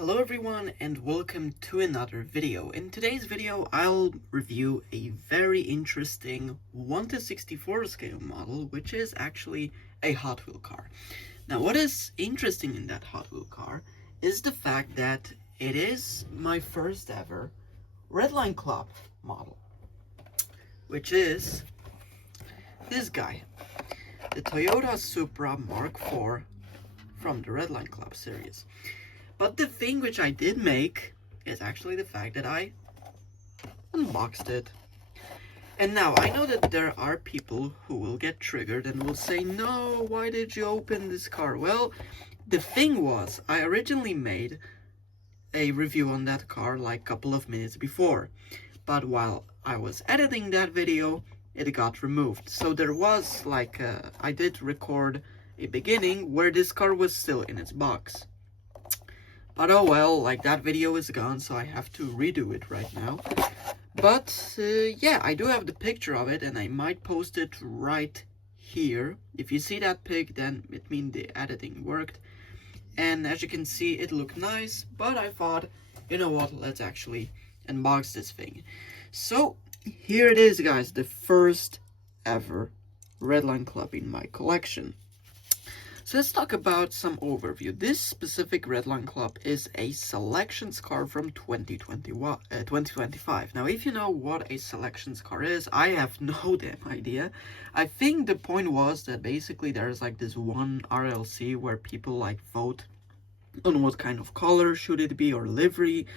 Hello everyone and welcome to another video. In today's video I'll review a very interesting 1:64 scale model, which is actually a Hot Wheel car. Now what is interesting in that Hot Wheel car is the fact that it is my first ever Redline Club model, which is this guy, the Toyota Supra Mark IV from the Redline Club series. But the thing which I did make is actually the fact that I unboxed it. And now, I know that there are people who will get triggered and will say, no, why did you open this car? Well, the thing was, I originally made a review on that car like a couple of minutes before. But while I was editing that video, it got removed. So there was like, I did record a beginning where this car was still in its box. But oh well, like that video is gone, so I have to redo it right now. But yeah, I do have the picture of it and I might post it right here. If you see that pic, then it means the editing worked. And as you can see, it looked nice, but I thought, you know what, let's actually unbox this thing. So here it is, guys, the first ever Redline Club in my collection. So let's talk about some overview. This specific Redline Club is a SELECTIONs car from 2025. Now, if you know what a SELECTIONs car is, I have no damn idea. I think the point was that basically there's like this one RLC where people like vote on what kind of color should it be, or livery,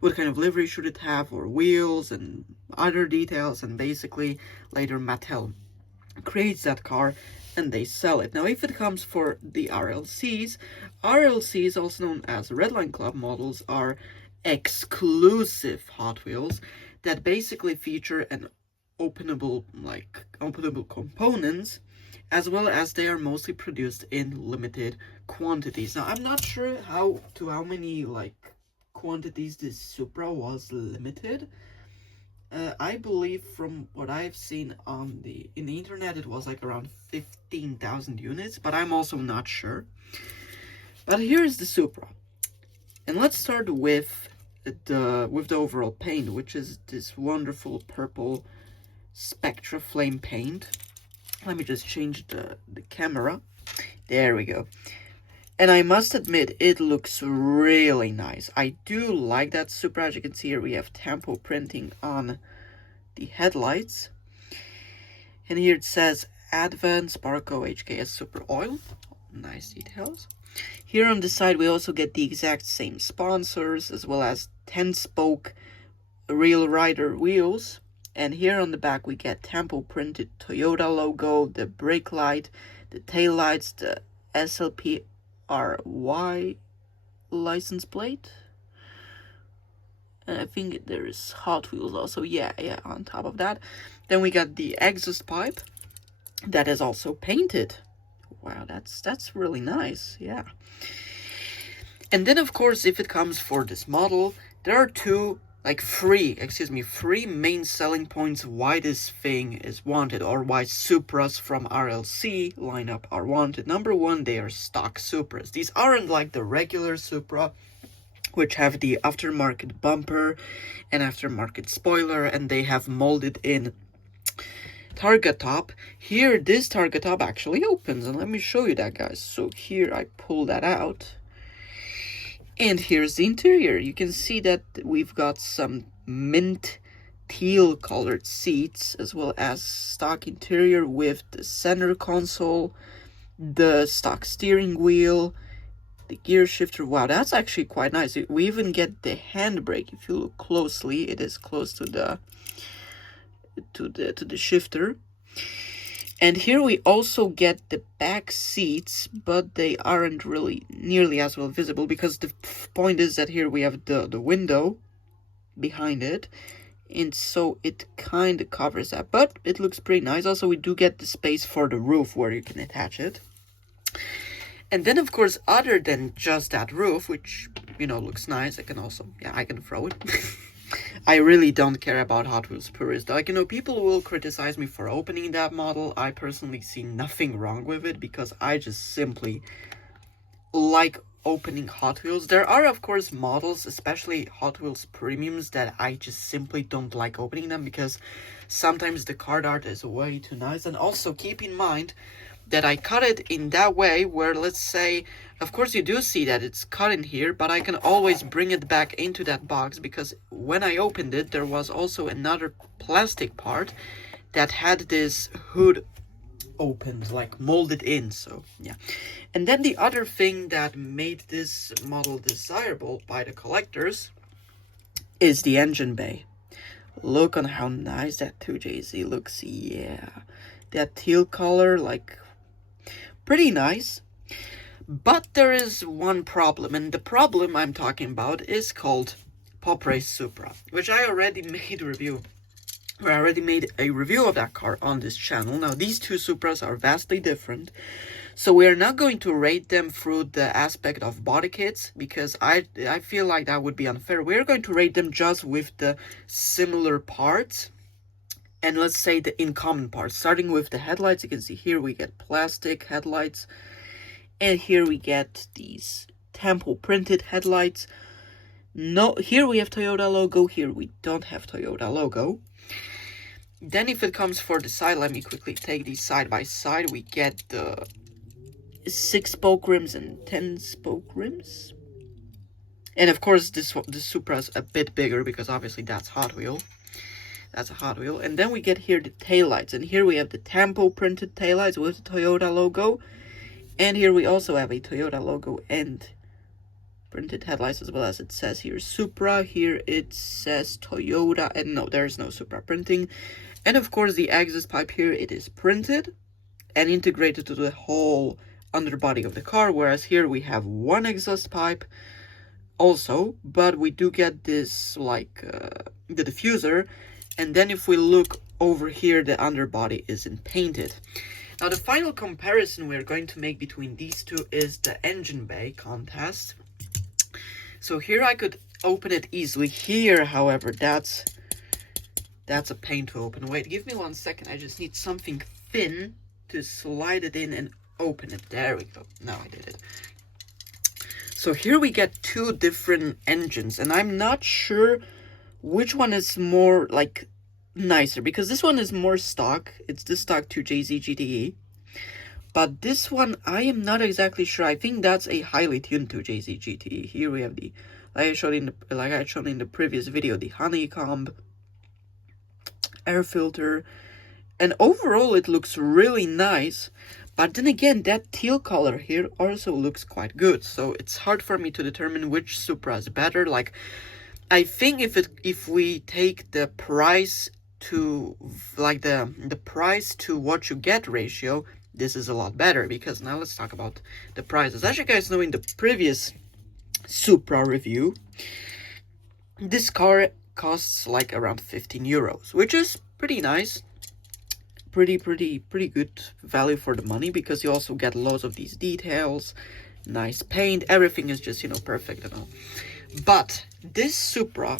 what kind of livery should it have, or wheels and other details, and basically later Mattel creates that car and they sell it. Now, if it comes for the RLCs, also known as Redline Club models, are exclusive Hot Wheels that basically feature an openable components, as well as they are mostly produced in limited quantities. Now, I'm not sure how many quantities this Supra was limited. I believe from what I've seen on in the internet, it was like around 15,000 units, but I'm also not sure. But here's the Supra, and let's start with the overall paint, which is this wonderful purple Spectra Flame paint. Let me just change the camera. There we go. And I must admit, it looks really nice. I do like that Supra. As you can see here, we have tempo printing on the headlights. And here it says Advent Sparco HKS Super Oil. Nice details. Here on the side, we also get the exact same sponsors, as well as 10-spoke Real Rider wheels. And here on the back, we get tempo printed Toyota logo, the brake light, the tail lights, the SLP RY license plate, and I think there is Hot Wheels also, yeah, on top of that. Then we got the exhaust pipe that is also painted. Wow, that's really nice, yeah. And then of course, if it comes for this model, there are three main selling points why this thing is wanted, or why Supras from RLC lineup are wanted. Number one, they are stock Supras. These aren't like the regular Supra, which have the aftermarket bumper and aftermarket spoiler, and they have molded in targa top. Here, this targa top actually opens, and let me show you that, guys. So here, I pull that out. And here's the interior. You can see that we've got some mint teal colored seats, as well as stock interior with the center console, the stock steering wheel, the gear shifter. Wow, that's actually quite nice. We even get the handbrake. If you look closely, it is close to the shifter. And here we also get the back seats, but they aren't really nearly as well visible, because the point is that here we have the window behind it, and so it kind of covers that, but it looks pretty nice. Also, we do get the space for the roof where you can attach it. And then, of course, other than just that roof, which, you know, looks nice, I can throw it. I really don't care about Hot Wheels purists. Like, you know, people will criticize me for opening that model. I personally see nothing wrong with it, because I just simply like opening Hot Wheels. There are, of course, models, especially Hot Wheels Premiums, that I just simply don't like opening them because sometimes the card art is way too nice. And also keep in mind that I cut it in that way where, let's say, of course you do see that it's cut in here, but I can always bring it back into that box because when I opened it, there was also another plastic part that had this hood opened, like molded in. So yeah. And then the other thing that made this model desirable by the collectors is the engine bay. Look on how nice that 2JZ looks. Yeah, that teal color, like, pretty nice. But there is one problem, and the problem I'm talking about is called Pop Race Supra, which I already made a review. I already made a review of that car on this channel. Now, these two Supras are vastly different, so we are not going to rate them through the aspect of body kits, because I feel like that would be unfair. We're going to rate them just with the similar parts, and let's say the in common parts. Starting with the headlights, you can see here we get plastic headlights, and here we get these tempo printed headlights. No, here we have Toyota logo, here we don't have Toyota logo. Then if it comes for the side, let me quickly take these side by side. We get the 6-spoke rims and 10-spoke rims. And of course this Supra is a bit bigger because obviously that's Hot Wheel. That's a Hot Wheel. And then we get here the taillights. And here we have the Tempo printed taillights with the Toyota logo. And here we also have a Toyota logo and printed headlights, as well as it says here Supra. Here it says Toyota, and no, there's no Supra printing. And of course the exhaust pipe here, it is printed and integrated to the whole underbody of the car, whereas here we have one exhaust pipe also, but we do get this like the diffuser. And then if we look over here, the underbody isn't painted. Now the final comparison we're going to make between these two is the engine bay contrast. So here I could open it easily. Here, however, that's a pain to open. Wait, give me 1 second. I just need something thin to slide it in and open it. There we go. Now I did it. So here we get two different engines, and I'm not sure which one is more like nicer, because this one is more stock. It's the stock 2JZ GTE. But this one, I am not exactly sure. I think that's a highly tuned 2JZ GTE. Here we have the, like I showed in the previous video, the honeycomb air filter. And overall, it looks really nice. But then again, that teal color here also looks quite good. So it's hard for me to determine which Supra is better. Like, I think if we take the price to, like, the price to what you get ratio, this is a lot better. Because now let's talk about the prices. As you guys know, in the previous Supra review, this car costs like around 15 euros, which is pretty nice. Pretty good value for the money, because you also get loads of these details, nice paint, everything is just, you know, perfect and all. But this Supra,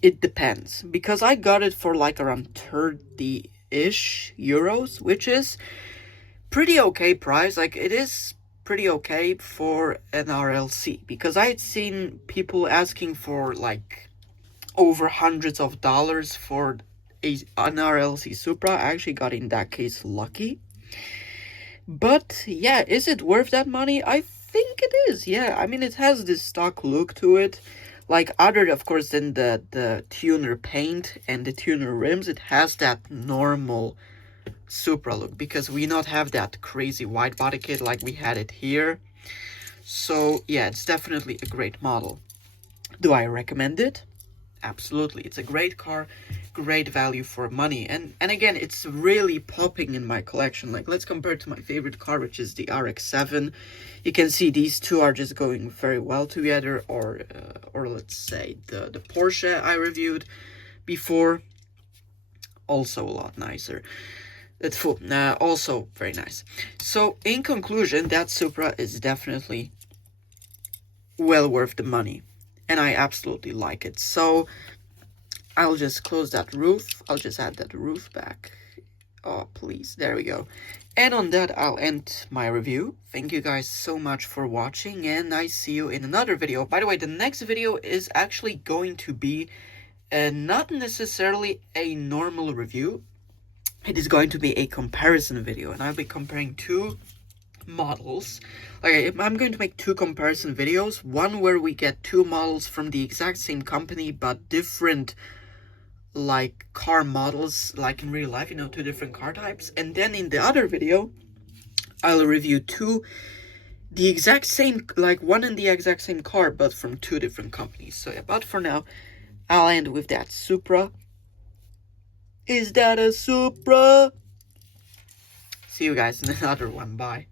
it depends, because I got it for like around 30-ish euros, which is pretty okay price. Like, it is pretty okay for an RLC, because I had seen people asking for like over hundreds of dollars for an RLC Supra. I actually got, in that case, lucky. But yeah, is it worth that money? I think it is. Yeah, I mean, it has this stock look to it, like, other, of course, than the tuner paint and the tuner rims. It has that normal Supra look, because we not have that crazy wide body kit like we had it here. So yeah, it's definitely a great model. Do I recommend it? Absolutely. It's a great car, great value for money, and again, it's really popping in my collection. Like, let's compare it to my favorite car, which is the RX-7. You can see these two are just going very well together. Or let's say the Porsche I reviewed before, also a lot nicer. It's full, also very nice. So in conclusion, that Supra is definitely well worth the money, and I absolutely like it. So I'll just close that roof. I'll just add that roof back Oh, please. There we go. And on that, I'll end my review. Thank you guys so much for watching, and I see you in another video. By the way, the next video is actually going to be not necessarily a normal review. It is going to be a comparison video, and I'll be comparing two models. Okay, I'm going to make two comparison videos. One where we get two models from the exact same company, but different like car models, like in real life, you know, two different car types. And then in the other video, I'll review the exact same, like one and the exact same car, but from two different companies. So yeah, but for now, I'll end with that. Supra. Is that a Supra? See you guys in another one. Bye.